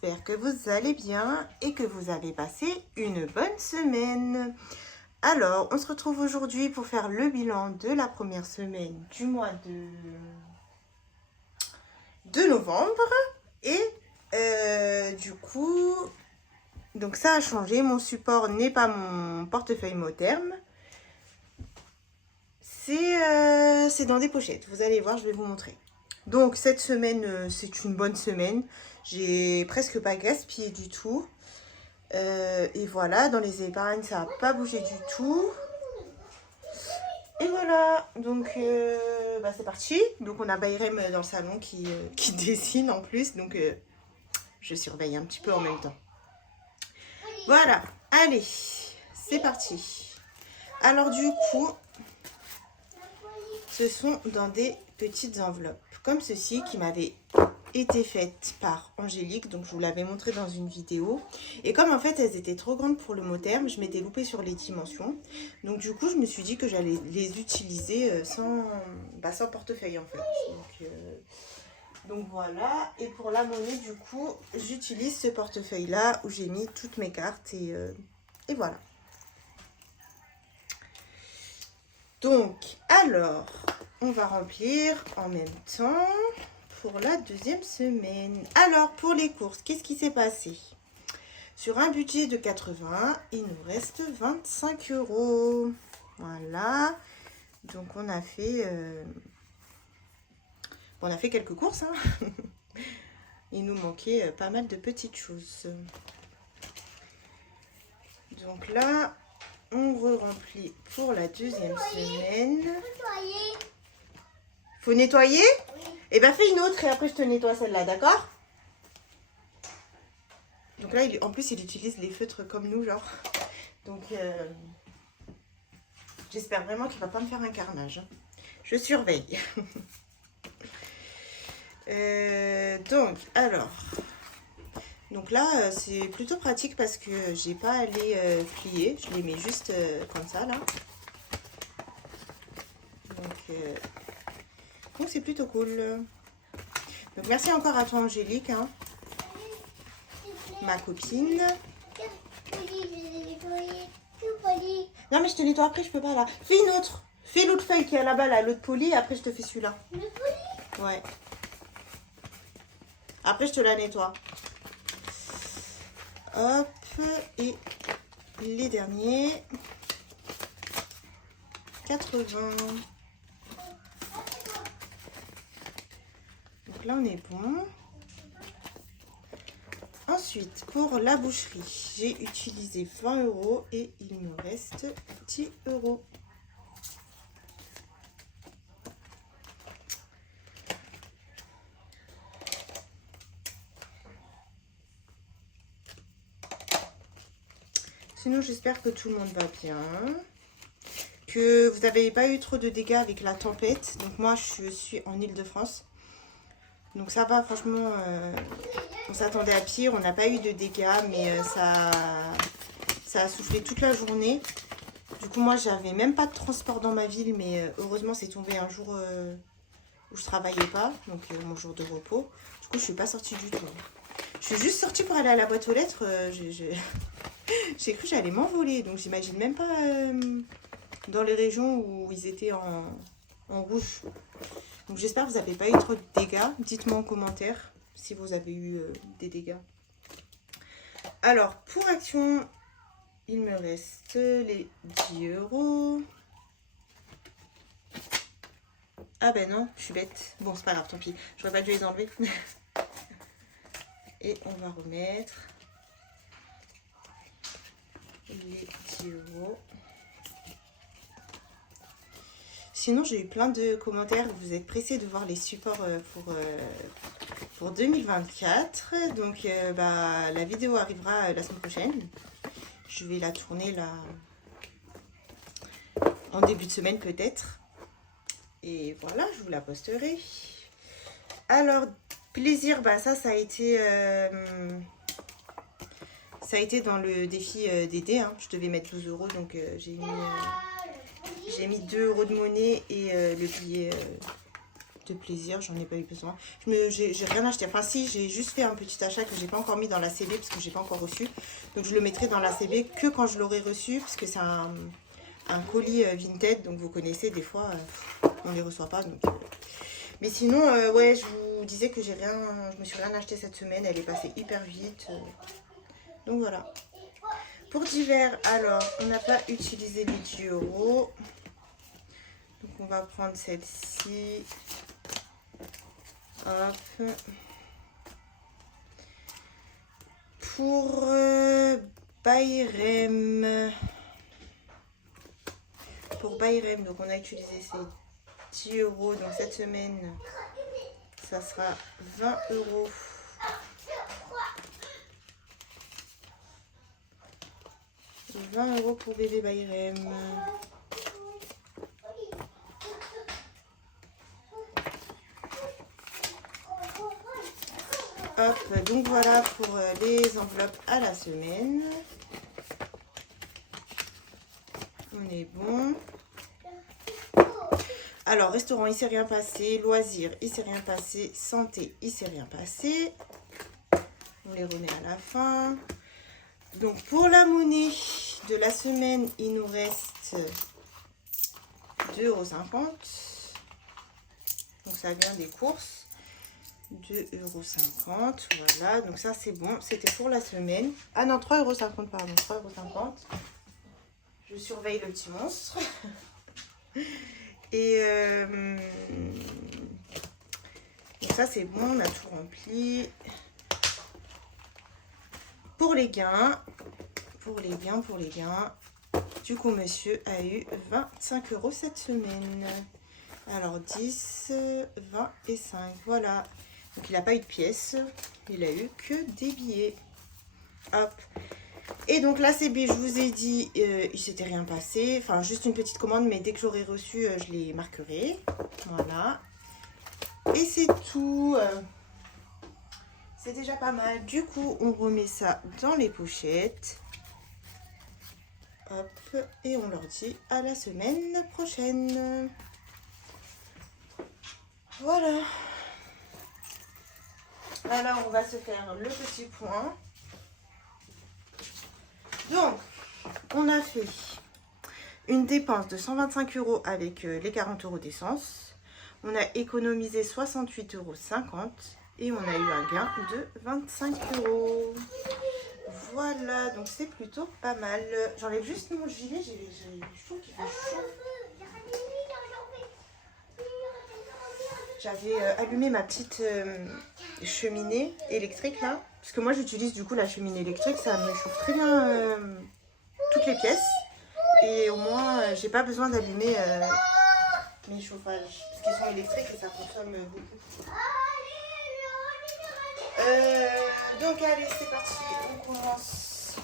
j'espère que vous allez bien et que vous avez passé une bonne semaine. Alors, on se retrouve aujourd'hui pour faire le bilan de la première semaine du mois de novembre. Et du coup, donc ça a changé, mon support n'est pas mon portefeuille mot terme. C'est dans des pochettes, vous allez voir, je vais vous montrer. Donc cette semaine, c'est une bonne semaine. J'ai presque pas gaspillé du tout. Et voilà, dans les épargnes, ça n'a pas bougé du tout. Et voilà, donc c'est parti. Donc on a Bayrem dans le salon qui dessine en plus. Donc je surveille un petit peu en même temps. Voilà, allez, c'est parti. Alors du coup, ce sont dans des petites enveloppes comme ceci qui m'avaient été faites par Angélique, donc je vous l'avais montré dans une vidéo. Et comme en fait elles étaient trop grandes pour le mot terme, je m'étais loupée sur les dimensions. Donc du coup je me suis dit que j'allais les utiliser sans portefeuille en fait. Donc voilà, et pour la monnaie du coup j'utilise ce portefeuille là où j'ai mis toutes mes cartes et voilà. Donc alors on va remplir en même temps pour la deuxième semaine. Alors pour les courses, qu'est-ce qui s'est passé? Sur un budget de 80, il nous reste 25 €. Voilà. Donc on a fait quelques courses. Hein. Il nous manquait pas mal de petites choses. Donc là, on re-remplit pour la deuxième semaine. Faut nettoyer? Oui. Et ben fais une autre et après je te nettoie celle-là, d'accord? Donc là, en plus, il utilise les feutres comme nous, genre. Donc, j'espère vraiment qu'il va pas me faire un carnage. Je surveille. Donc là, c'est plutôt pratique parce que j'ai pas à les plier. Je les mets juste comme ça, là. Donc c'est plutôt cool. Donc merci encore à toi Angélique, hein, ma copine. Non mais je te nettoie après, je peux pas là. Fais une autre. Fais l'autre feuille qui est là-bas, là, l'autre poli, après je te fais celui-là. Le poli? Ouais. Après je te la nettoie. Hop, et les derniers. 80. Donc là on est bon. Ensuite pour la boucherie, j'ai utilisé 20 € et il me reste 10 €. Sinon j'espère que tout le monde va bien. Que vous n'avez pas eu trop de dégâts avec la tempête. Donc moi je suis en Île-de-France. Donc ça va franchement, on s'attendait à pire. On n'a pas eu de dégâts mais ça a soufflé toute la journée. Du coup moi j'avais même pas de transport dans ma ville. Mais heureusement c'est tombé un jour où je travaillais pas. Donc mon jour de repos. Du coup je suis pas sortie du tout. Je suis juste sortie pour aller à la boîte aux lettres. J'ai cru que j'allais m'envoler. Donc j'imagine même pas... dans les régions où ils étaient en rouge. Donc j'espère que vous n'avez pas eu trop de dégâts. Dites-moi en commentaire si vous avez eu des dégâts. Alors pour Action, il me reste les 10 €. Ah ben non, je suis bête. Bon c'est pas grave, tant pis. J'aurais pas dû les enlever. Et on va remettre les 10 €. Sinon, j'ai eu plein de commentaires. Vous êtes pressés de voir les supports pour 2024. Donc, la vidéo arrivera la semaine prochaine. Je vais la tourner là en début de semaine peut-être. Et voilà, je vous la posterai. Alors, plaisir, ça a été... ça a été dans le défi d'aider. Hein. Je devais mettre 12 €, donc j'ai mis 2 € de monnaie et le billet de plaisir, j'en ai pas eu besoin. J'ai rien acheté. Enfin si, j'ai juste fait un petit achat que j'ai pas encore mis dans la CB parce que j'ai pas encore reçu. Donc je le mettrai dans la CB que quand je l'aurai reçu parce que c'est un colis Vinted. Donc vous connaissez, des fois on les reçoit pas. Donc, mais sinon, ouais, je vous disais que je me suis rien acheté cette semaine. Elle est passée hyper vite. Donc voilà. Pour divers, alors, on n'a pas utilisé les 10 euros. Donc on va prendre celle-ci. Hop. Pour Bayrem. Pour Bayrem, donc on a utilisé ces 10 euros. Donc cette semaine, ça sera 20 euros. « 20 euros pour bébé Bayrem. » Hop, donc voilà pour les enveloppes à la semaine. On est bon. Alors, restaurant, il ne s'est rien passé. Loisirs, il ne s'est rien passé. Santé, il ne s'est rien passé. On les remet à la fin. Donc, pour la monnaie de la semaine, il nous reste 2,50 €. Donc, ça vient des courses. 2,50 €. Voilà, donc ça, c'est bon. C'était pour la semaine. Ah non, 3,50 €, pardon. 3,50 €. Je surveille le petit monstre. Et donc ça, c'est bon. On a tout rempli. Pour les gains, du coup, monsieur a eu 25 € cette semaine. Alors, 10, 20 et 5, voilà. Donc, il n'a pas eu de pièces, il a eu que des billets. Hop. Et donc, la CB, je vous ai dit, il s'était rien passé. Enfin, juste une petite commande, mais dès que j'aurai reçu, je les marquerai. Voilà. Et c'est tout. C'est déjà pas mal. Du coup, on remet ça dans les pochettes. Hop. Et on leur dit à la semaine prochaine. Voilà. Alors, on va se faire le petit point. Donc, on a fait une dépense de 125 € avec les 40 € d'essence. On a économisé 68,50 € et on a eu un gain de 25 €. Voilà, donc c'est plutôt pas mal. J'enlève juste mon gilet, je trouve qu'il fait chaud. J'avais allumé ma petite cheminée électrique là. Parce que moi j'utilise du coup la cheminée électrique, ça me chauffe très bien toutes les pièces. Et au moins j'ai pas besoin d'allumer mes chauffages. Parce qu'ils sont électriques et ça consomme beaucoup. Donc allez, c'est parti, on commence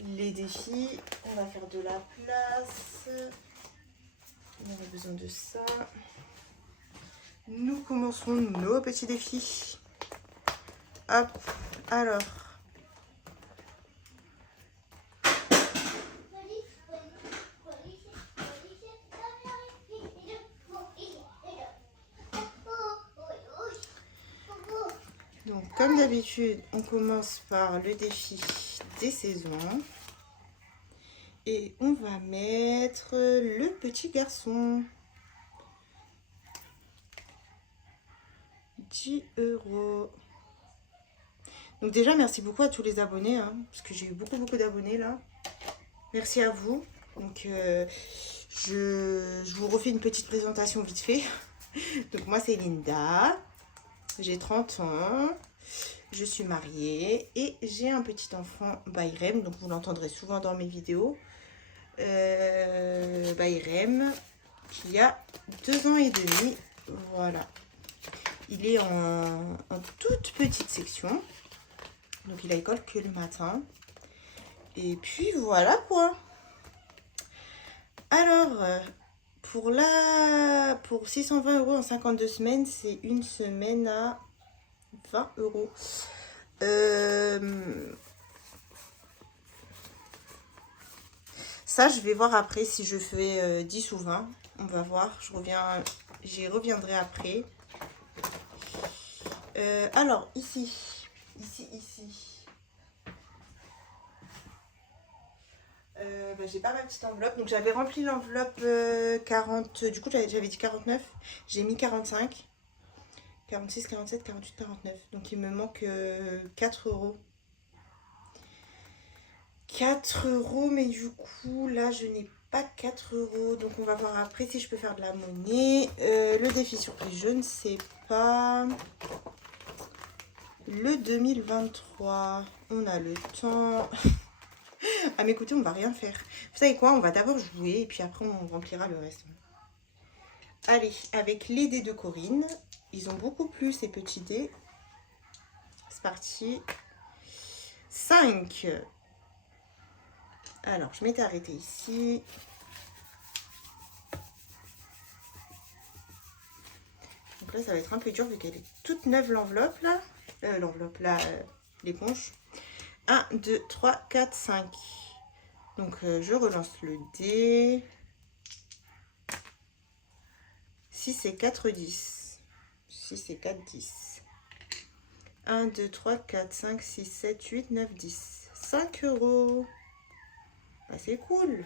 les défis. On va faire de la place. On aura besoin de ça. Nous commençons nos petits défis. Hop, alors. Donc, comme d'habitude, on commence par le défi des saisons. Et on va mettre le petit garçon. 10 €. Donc déjà, merci beaucoup à tous les abonnés, hein, parce que j'ai eu beaucoup d'abonnés là. Merci à vous. Donc, je vous refais une petite présentation vite fait. Donc moi, c'est Linda. J'ai 30 ans. Je suis mariée et j'ai un petit enfant, Bayrem. Donc vous l'entendrez souvent dans mes vidéos. Bayrem, qui a 2 ans et demi. Voilà. Il est en toute petite section. Donc, il a école que le matin. Et puis, voilà quoi. Alors, pour 620 € en 52 semaines, c'est une semaine à 20 €. Ça, je vais voir après si je fais 10 ou 20. On va voir. Je reviens J'y reviendrai après. Alors, ici. J'ai pas ma petite enveloppe. Donc, j'avais rempli l'enveloppe 40. Du coup, j'avais dit 49. J'ai mis 45. 46, 47, 48, 49. Donc, il me manque 4 euros. 4 euros, mais du coup, là, je n'ai pas 4 euros. Donc, on va voir après si je peux faire de la monnaie. Le défi surprise, je ne sais pas. Le 2023, on a le temps. Ah, mais écoutez, on va rien faire. Vous savez quoi? On va d'abord jouer et puis après, on remplira le reste. Allez, avec les dés de Corinne. Ils ont beaucoup plu, ces petits dés. C'est parti. 5. Alors, je m'étais arrêtée ici. Donc là, ça va être un peu dur vu qu'elle est toute neuve, l'enveloppe, là. L'éponge. 1, 2, 3, 4, 5. Donc, je relance le dé. 6 et 4, 10. 6 et 4, 10. 1, 2, 3, 4, 5, 6, 7, 8, 9, 10. 5 euros. Ah, c'est cool.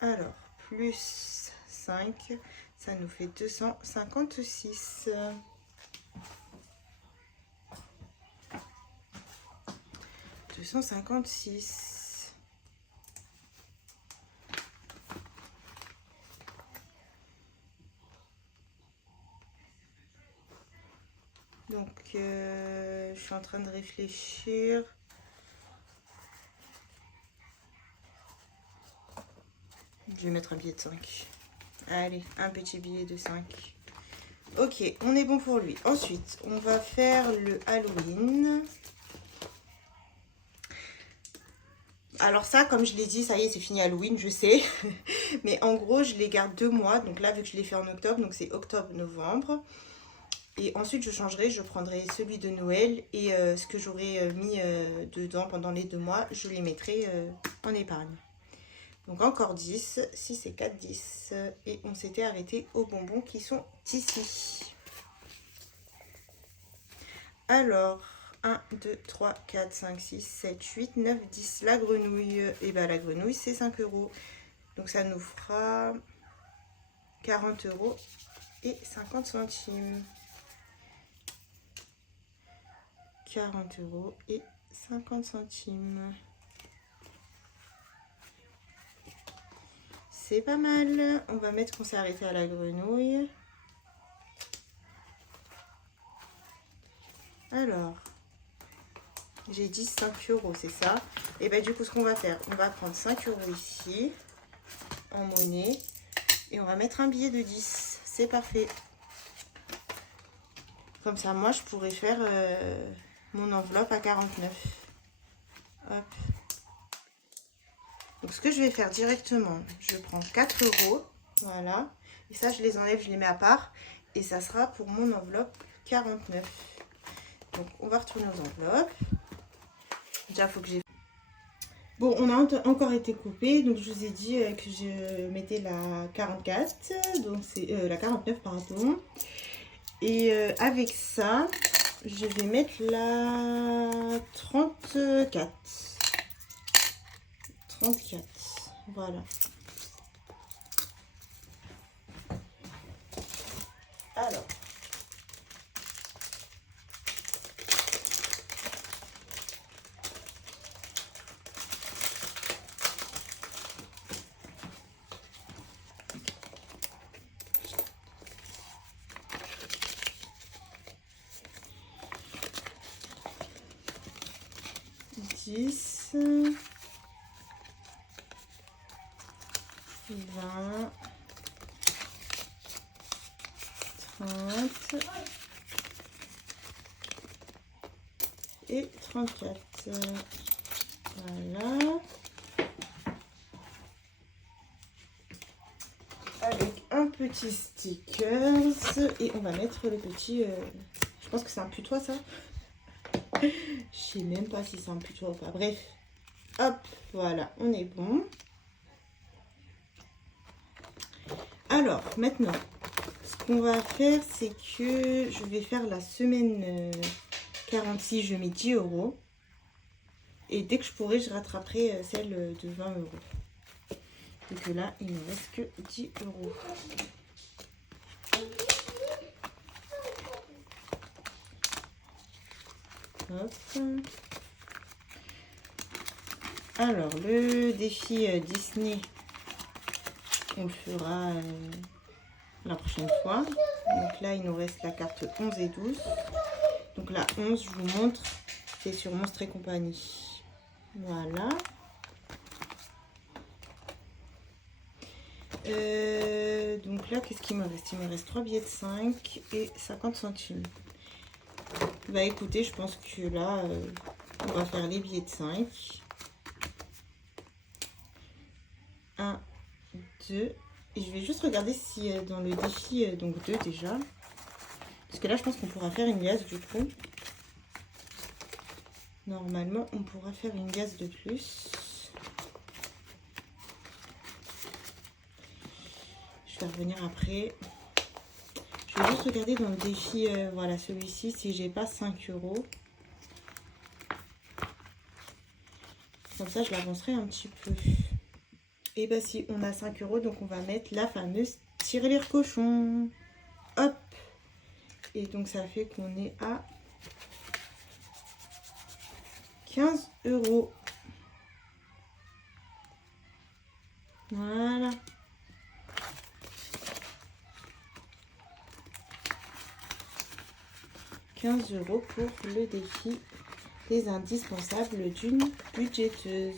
Alors, plus 5, ça nous fait 256. 256. Donc, je suis en train de réfléchir. Je vais mettre un billet de 5. Allez, un petit billet de 5. Ok, on est bon pour lui. Ensuite, on va faire le Halloween. Alors ça, comme je l'ai dit, ça y est, c'est fini Halloween, je sais. Mais en gros, je les garde 2 mois. Donc là, vu que je l'ai fait en octobre, donc c'est octobre-novembre. Et ensuite, je changerai, je prendrai celui de Noël. Et ce que j'aurai mis dedans pendant les 2 mois, je les mettrai en épargne. Donc encore 10, 6 et 4, 10. Et on s'était arrêté aux bonbons qui sont ici. Alors, 1, 2, 3, 4, 5, 6, 7, 8, 9, 10. La grenouille, et bien la grenouille, c'est 5 euros. Donc ça nous fera 40 euros et 50 centimes. 40 euros et 50 centimes. C'est pas mal. On va mettre qu'on s'est arrêté à la grenouille. Alors, j'ai dit 5 euros, c'est ça. Et bien du coup, ce qu'on va faire, on va prendre 5 euros ici, en monnaie. Et on va mettre un billet de 10. C'est parfait. Comme ça, moi, je pourrais faire mon enveloppe à 49. Hop. Donc, ce que je vais faire directement, je prends 4 euros. Voilà. Et ça, je les enlève, je les mets à part. Et ça sera pour mon enveloppe 49. Donc, on va retourner aux enveloppes. Déjà, il faut que j'ai... Bon, on a encore été coupé. Donc, je vous ai dit que je mettais la 44. Donc, c'est la 49, pardon. Et avec ça, je vais mettre la 34. 34. Voilà. Alors. Dix, 20, 30 et 34. Voilà. Avec un petit stickers. Et on va mettre le petit... je pense que c'est un putois, ça. Je sais même pas si c'est un putois ou pas. Bref. Hop, voilà, on est bon. Alors, maintenant, ce qu'on va faire, c'est que je vais faire la semaine 46, je mets 10 €. Et dès que je pourrai, je rattraperai celle de 20 €. Donc là, il ne me reste que 10 €. Hop. Alors, le défi Disney, on le fera la prochaine fois. Donc là, il nous reste la carte 11 et 12. Donc la 11, je vous montre, c'est sur Monstres et compagnie. Voilà. Donc là, qu'est-ce qu'il me reste? Il me reste 3 billets de 5 et 50 centimes. Bah écoutez, je pense que là, on va faire les billets de 5. 1, 2. Et je vais juste regarder si dans le défi, donc 2 déjà. Parce que là, je pense qu'on pourra faire une liasse du coup. Normalement, on pourra faire une liasse de plus. Je vais revenir après. Je vais juste regarder dans le défi, voilà, celui-ci, si j'ai pas 5 €. Comme ça, je l'avancerai un petit peu. Et bah si, on a 5 €, donc on va mettre la fameuse tirelire cochon. Hop. Et donc, ça fait qu'on est à 15 €. Voilà. €15 pour le défi des indispensables d'une budgéteuse.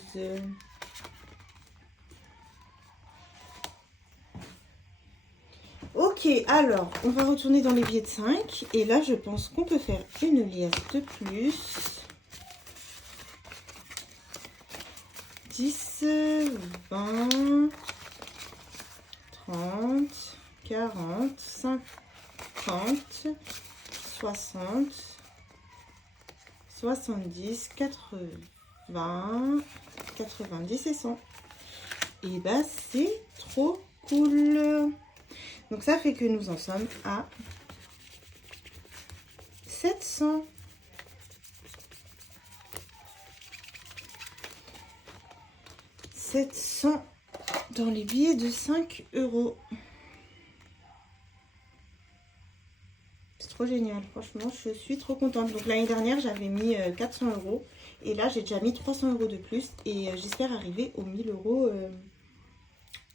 Ok, alors, on va retourner dans les billets de 5. Et là, je pense qu'on peut faire une liasse de plus. 10, 20, 30, 40, 50, 60, 70, 80, 90 et 100. Et bah, c'est trop cool. Donc ça fait que nous en sommes à 700. Dans les billets de 5 €. C'est trop génial, franchement, je suis trop contente. Donc l'année dernière, j'avais mis 400 € et là, j'ai déjà mis 300 € de plus et j'espère arriver aux 1000 €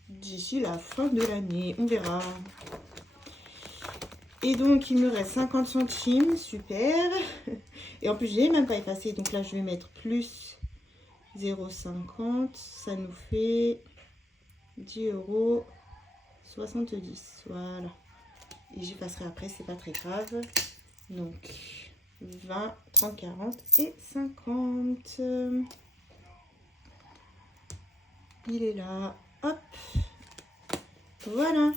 d'ici la fin de l'année. On verra. Et donc, il me reste 50 centimes, super. Et en plus, j'ai même pas effacé, donc là, je vais mettre plus 0,50, ça nous fait 10 € 70, voilà. Et j'y passerai après, c'est pas très grave. Donc 20, 30, 40 et 50. Il est là, hop, voilà.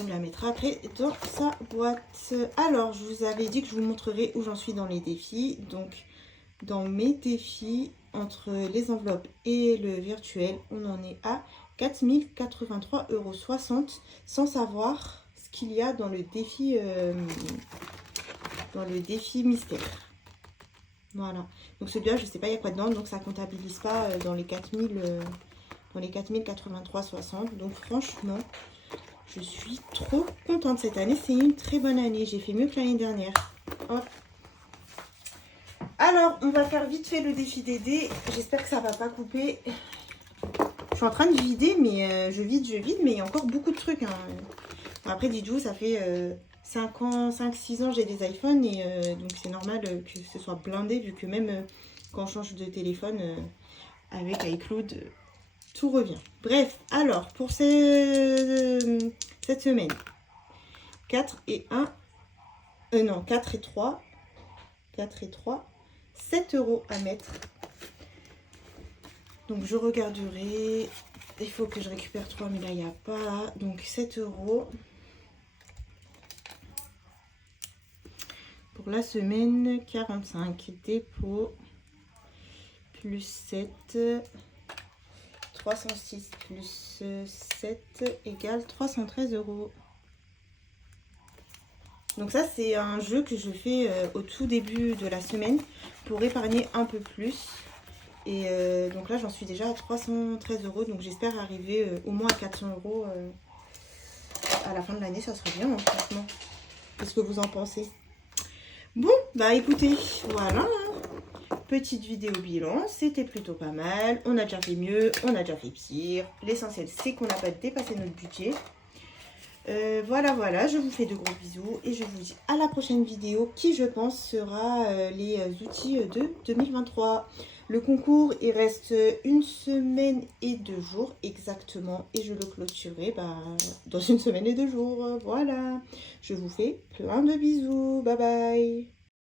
On la mettra après dans sa boîte. Alors, je vous avais dit que je vous montrerai où j'en suis dans les défis. Donc, dans mes défis, entre les enveloppes et le virtuel, on en est à 4083,60 € sans savoir ce qu'il y a dans le défi mystère. Voilà. Donc celui-là, je ne sais pas il y a quoi dedans, donc ça ne comptabilise pas dans les 4083,60 €. Donc franchement, je suis trop contente cette année. C'est une très bonne année. J'ai fait mieux que l'année dernière. Hop. Alors, on va faire vite fait le défi des dés. J'espère que ça va pas couper. Je suis en train de vider, mais je vide, mais il y a encore beaucoup de trucs. Hein. Après, dites-vous, ça fait 5-6 ans j'ai des iPhones et donc c'est normal que ce soit blindé vu que même quand on change de téléphone avec iCloud, tout revient. Bref, alors pour cette semaine, 4 et 1, non, 4 et 3, 7 € à mettre. Donc je regarderai, il faut que je récupère 3, mais là il n'y a pas, donc 7 € pour la semaine 45, dépôt, plus 7, 306 plus 7 égale 313 €. Donc ça, c'est un jeu que je fais au tout début de la semaine pour épargner un peu plus. Et donc là, j'en suis déjà à 313 €. Donc j'espère arriver au moins à 400 € à la fin de l'année. Ça serait bien, hein, franchement. Qu'est-ce que vous en pensez? Bon, bah écoutez, voilà. Hein. Petite vidéo bilan, c'était plutôt pas mal. On a déjà fait mieux, on a déjà fait pire. L'essentiel, c'est qu'on n'a pas dépassé notre budget. Voilà, je vous fais de gros bisous et je vous dis à la prochaine vidéo qui, je pense, sera les outils de 2023. Le concours, il reste 1 semaine et 2 jours exactement et je le clôturerai dans 1 semaine et 2 jours. Voilà, je vous fais plein de bisous. Bye bye.